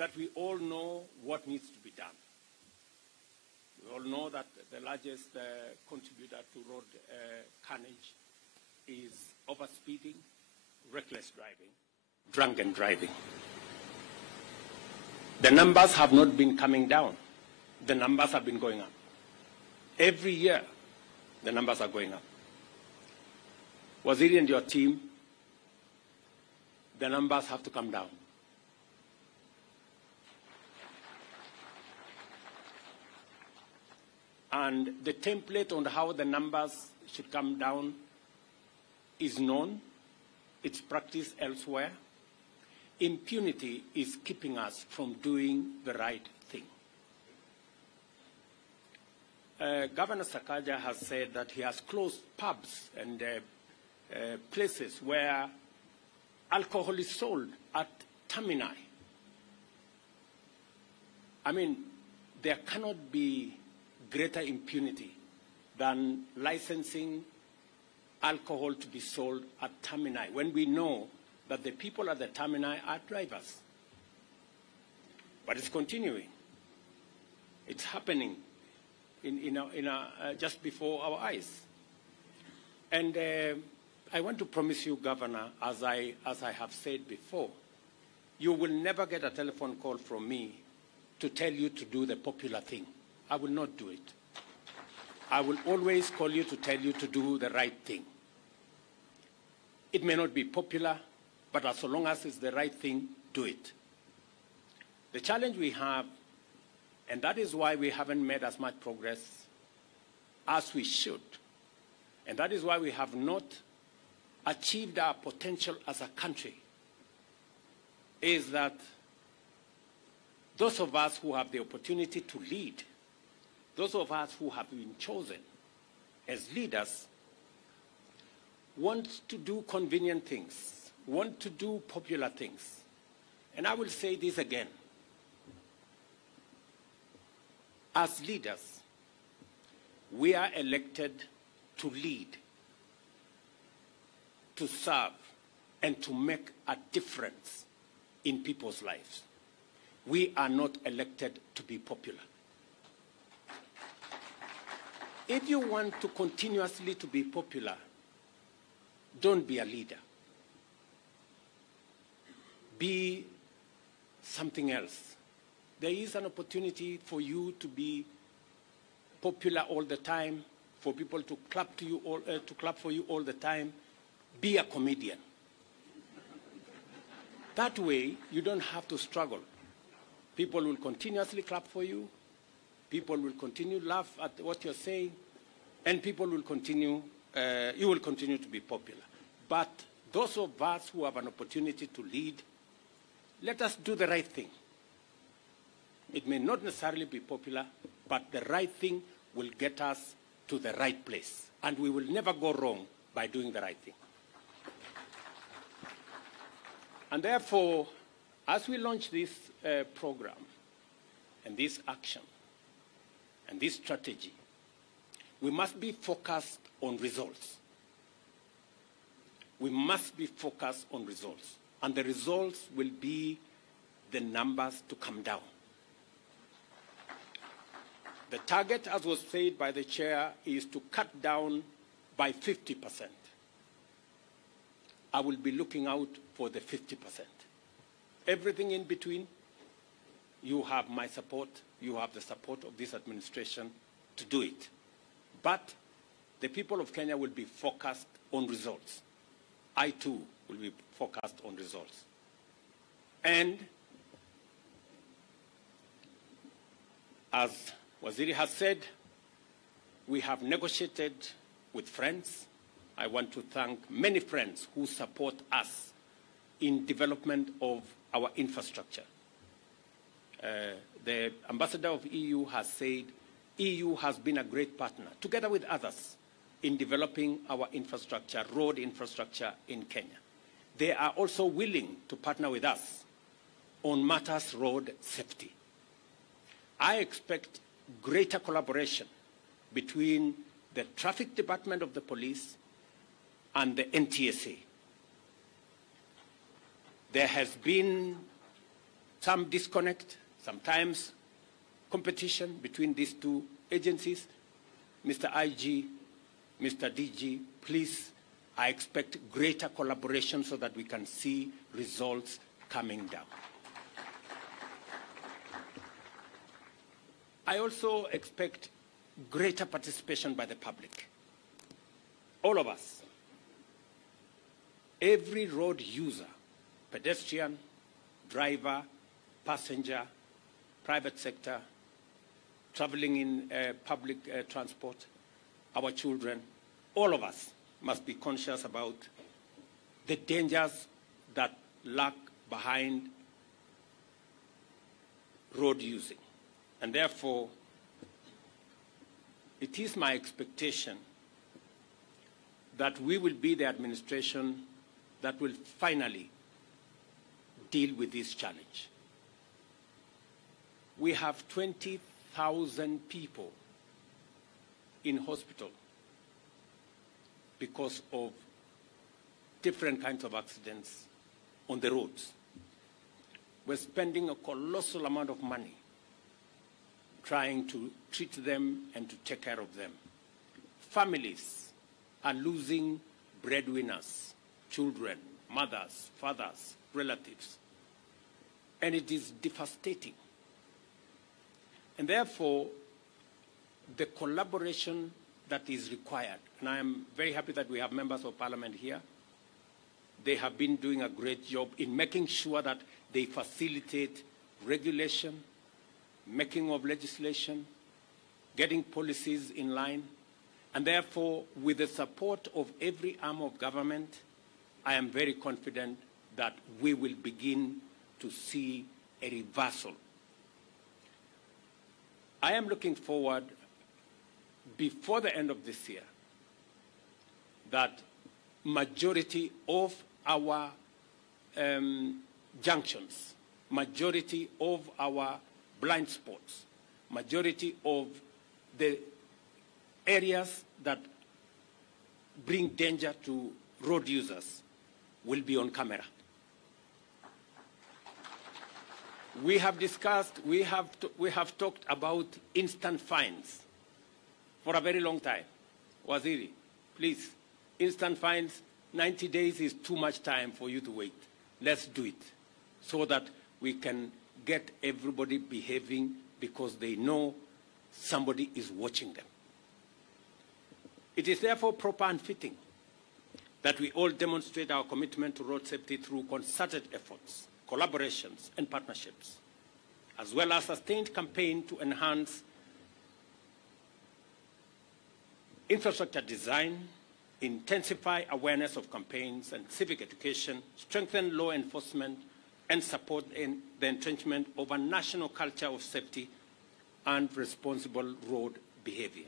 that we all know what needs to be done. We all know that the largest contributor to road carnage is overspeeding, reckless driving, drunken driving. The numbers have not been coming down. The numbers have been going up. Every year, the numbers are going up. Waziri and your team, the numbers have to come down. And the template on how the numbers should come down is known. It's practiced elsewhere. Impunity is keeping us from doing the right thing. Governor Sakaja has said that he has closed pubs and places where alcohol is sold at termini. I mean, there cannot be greater impunity than licensing alcohol to be sold at termini when we know that the people at the termini are drivers. But it's continuing. It's happening just before our eyes. And I want to promise you, Governor, as I have said before, you will never get a telephone call from me to tell you to do the popular thing. I will not do it. I will always call you to tell you to do the right thing. It may not be popular, but as long as it's the right thing, do it. The challenge we have, and that is why we haven't made as much progress as we should, and that is why we have not achieved our potential as a country, is that those of us who have the opportunity to lead, those of us who have been chosen as leaders, want to do convenient things, want to do popular things. And I will say this again. As leaders, we are elected to lead, to serve, and to make a difference in people's lives. We are not elected to be popular. If you want to continuously to be popular, don't be a leader. Be something else. There is an opportunity for you to be popular all the time, for people to clap to you to clap for you all the time. Be a comedian. That way, you don't have to struggle. People will continuously clap for you. People will continue to laugh at what you're saying, and people will continue. You will continue to be popular. But those of us who have an opportunity to lead, let us do the right thing. It may not necessarily be popular, but the right thing will get us to the right place. And we will never go wrong by doing the right thing. And therefore, as we launch this program and this action and this strategy, we must be focused on results. We must be focused on results. And the results will be the numbers to come down. The target, as was said by the chair, is to cut down by 50%. I will be looking out for the 50%. Everything in between, you have my support, you have the support of this administration to do it. But the people of Kenya will be focused on results. I too will be focused on results. And as Waziri has said, we have negotiated with friends. I want to thank many friends who support us in development of our infrastructure. The ambassador of EU has said EU has been a great partner, together with others, in developing our infrastructure, road infrastructure in Kenya. They are also willing to partner with us on matters road safety. I expect greater collaboration between the traffic department of the police and the NTSA. There has been some disconnect, sometimes competition between these two agencies. Mr. IG, Mr. DG, please, I expect greater collaboration so that we can see results coming down. I also expect greater participation by the public. All of us, every road user, pedestrian, driver, passenger, private sector, traveling in public transport, our children, all of us must be conscious about the dangers that lurk behind road using. And therefore, it is my expectation that we will be the administration that will finally deal with this challenge. We have 20,000 people in hospital because of different kinds of accidents on the roads. We're spending a colossal amount of money trying to treat them and to take care of them. Families are losing breadwinners, children, mothers, fathers, relatives, and it is devastating. And therefore, the collaboration that is required, and I am very happy that we have members of parliament here. They have been doing a great job in making sure that they facilitate regulation, making of legislation, getting policies in line, and therefore, with the support of every arm of government, I am very confident that we will begin to see a reversal. I am looking forward, before the end of this year, that majority of our junctions, majority of our blind spots, majority of the areas that bring danger to road users will be on camera. We have discussed, we have talked about instant fines for a very long time. Waziri, please, instant fines, 90 days is too much time for you to wait. Let's do it so that we can get everybody behaving because they know somebody is watching them. It is therefore proper and fitting that we all demonstrate our commitment to road safety through concerted efforts, collaborations, and partnerships, as well as a sustained campaign to enhance infrastructure design, intensify awareness of campaigns and civic education, strengthen law enforcement, and support in the entrenchment of a national culture of safety and responsible road behavior.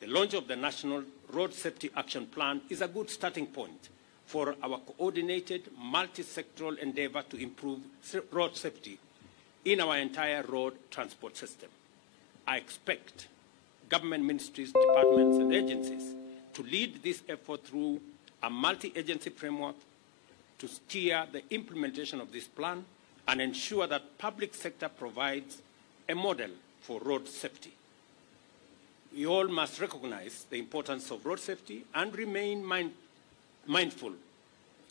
The launch of the National Road Safety Action Plan is a good starting point for our coordinated, multi-sectoral endeavor to improve road safety in our entire road transport system. I expect government ministries, departments, and agencies to lead this effort through a multi-agency framework to steer the implementation of this plan and ensure that public sector provides a model for road safety. We all must recognize the importance of road safety and remain mindful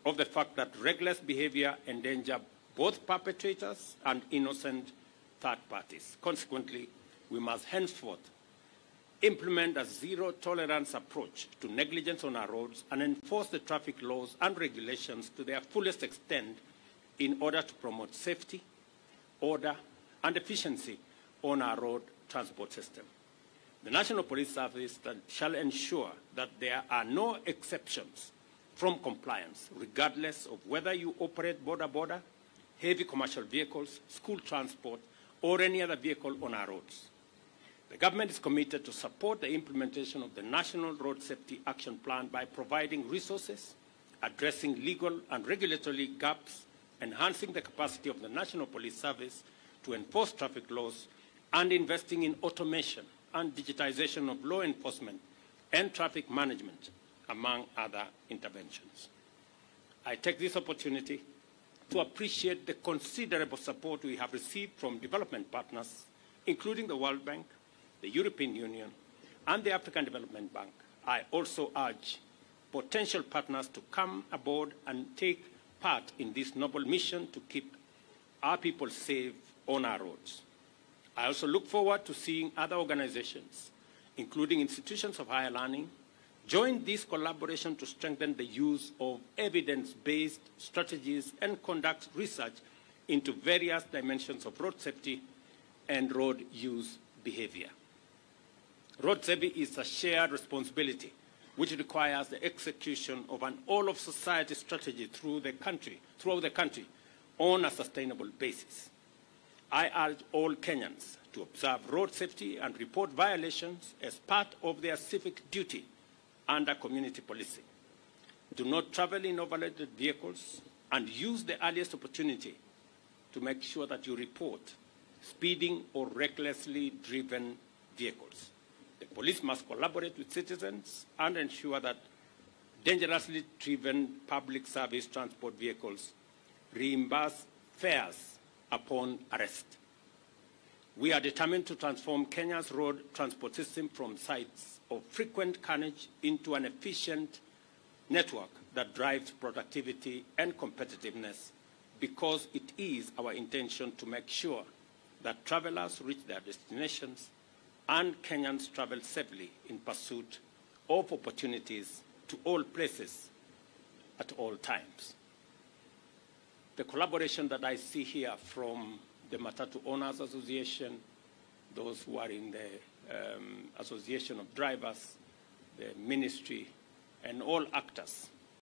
of the fact that reckless behavior endangers both perpetrators and innocent third parties. Consequently, we must henceforth implement a zero-tolerance approach to negligence on our roads and enforce the traffic laws and regulations to their fullest extent in order to promote safety, order, and efficiency on our road transport system. The National Police Service shall ensure that there are no exceptions from compliance, regardless of whether you operate border-border, heavy commercial vehicles, school transport, or any other vehicle on our roads. The government is committed to support the implementation of the National Road Safety Action Plan by providing resources, addressing legal and regulatory gaps, enhancing the capacity of the National Police Service to enforce traffic laws, and investing in automation and digitization of law enforcement and traffic management, among other interventions. I take this opportunity to appreciate the considerable support we have received from development partners, including the World Bank, the European Union, and the African Development Bank. I also urge potential partners to come aboard and take part in this noble mission to keep our people safe on our roads. I also look forward to seeing other organizations, including institutions of higher learning, join this collaboration to strengthen the use of evidence-based strategies and conduct research into various dimensions of road safety and road use behavior. Road safety is a shared responsibility which requires the execution of an all-of-society strategy throughout the country on a sustainable basis. I urge all Kenyans to observe road safety and report violations as part of their civic duty under community policing. Do not travel in overloaded vehicles and use the earliest opportunity to make sure that you report speeding or recklessly driven vehicles. The police must collaborate with citizens and ensure that dangerously driven public service transport vehicles reimburse fares upon arrest. We are determined to transform Kenya's road transport system from sites of frequent carnage into an efficient network that drives productivity and competitiveness, because it is our intention to make sure that travelers reach their destinations and Kenyans travel safely in pursuit of opportunities to all places at all times. The collaboration that I see here from the Matatu Owners Association, those who are in the Association of Drivers, the ministry, and all actors